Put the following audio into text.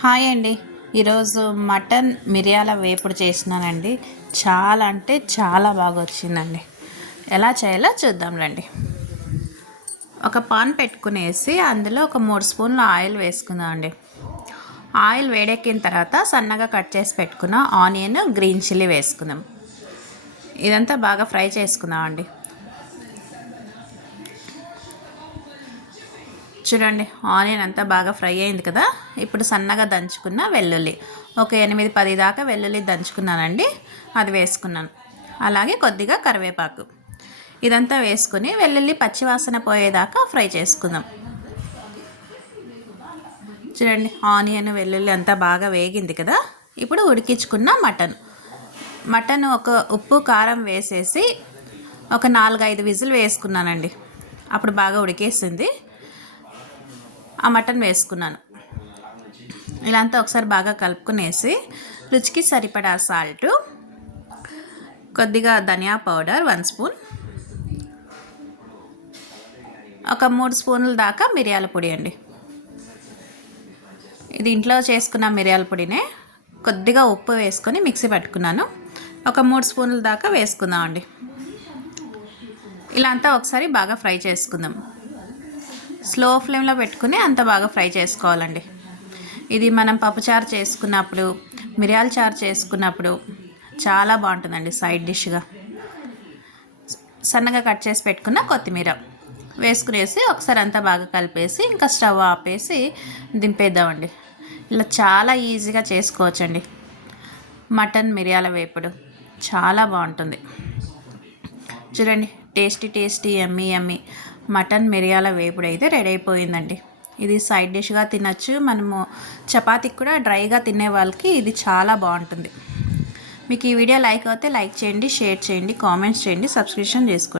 Hi అండి. ఈరోజు mutton మిరియాల వేపుడు చేసినానండి. చాలా అంటే చాలా బాగా వచ్చిందండి. ఎలా చేయాలో చూద్దాం రండి. ఒక పాన్ పెట్టుకునేసి అందులో ఒక 3 స్పూన్ల ఆయిల్ వేసుకుందాం అండి. ఆయిల్ వేడెక్కిన తర్వాత సన్నగా కట్ చేసి పెట్టుకున్న ఆనియన్, గ్రీన్ చిల్లీ వేసుకుందాం. ఇదంతా బాగా ఫ్రై చేసుకుందాం అండి. చూడండి, ఆనియన్ అంతా బాగా ఫ్రై అయింది కదా. ఇప్పుడు సన్నగా దంచుకున్న వెల్లుల్లి ఒక 8-10 దాకా వెల్లుల్లి దంచుకున్నానండి, అది వేసుకున్నాను. అలాగే కొద్దిగా కరివేపాకు, ఇదంతా వేసుకుని వెల్లుల్లి పచ్చివాసన పోయేదాకా ఫ్రై చేసుకుందాం. చూడండి, ఆనియన్ వెల్లుల్లి అంతా బాగా వేగింది కదా. ఇప్పుడు ఉడికించుకున్న మటన్ ఒక ఉప్పు కారం వేసేసి ఒక 4-5 విజిల్ వేసుకున్నానండి. అప్పుడు బాగా ఉడికేసింది. ఆ మటన్ వేసుకున్నాను. ఇలా అంతా ఒకసారి బాగా కలుపుకునేసి రుచికి సరిపడా సాల్టు, కొద్దిగా ధనియా పౌడర్ 1 స్పూన్, ఒక 3 స్పూన్ల దాకా మిరియాల పొడి అండి. ఇది ఇంట్లో చేసుకున్న మిరియాల పొడినే. కొద్దిగా ఉప్పు వేసుకొని మిక్సీ పట్టుకున్నాను. ఒక 3 స్పూన్ల దాకా వేసుకుందామండి. ఇలా అంతా ఒకసారి బాగా ఫ్రై చేసుకుందాం. స్లో ఫ్లేమ్లో పెట్టుకుని అంత బాగా ఫ్రై చేసుకోవాలండి. ఇది మనం పప్పుచారు చేసుకున్నప్పుడు, మిరియాల చారు చేసుకున్నప్పుడు చాలా బాగుంటుందండి సైడ్ డిష్గా. సన్నగా కట్ చేసి పెట్టుకున్న కొత్తిమీర వేసుకునేసి ఒకసారి అంతా బాగా కలిపేసి ఇంకా స్టవ్ ఆపేసి దింపేద్దామండి. ఇలా చాలా ఈజీగా చేసుకోవచ్చండి మటన్ మిరియాల వేపుడు. చాలా బాగుంటుంది. చూడండి, టేస్టీ యమ్మీ మటన్ మిరియాల వేపుడు అయితే రెడీ అయిపోయిందండి. ఇది సైడ్ డిష్గా తినచ్చు. మనము చపాతీకి కూడా డ్రైగా తినే వాళ్ళకి ఇది చాలా బాగుంటుంది. మీకు ఈ వీడియో లైక్ అయితే లైక్ చేయండి, షేర్ చేయండి, కామెంట్స్ చేయండి, సబ్స్క్రిప్షన్ చేసుకోండి.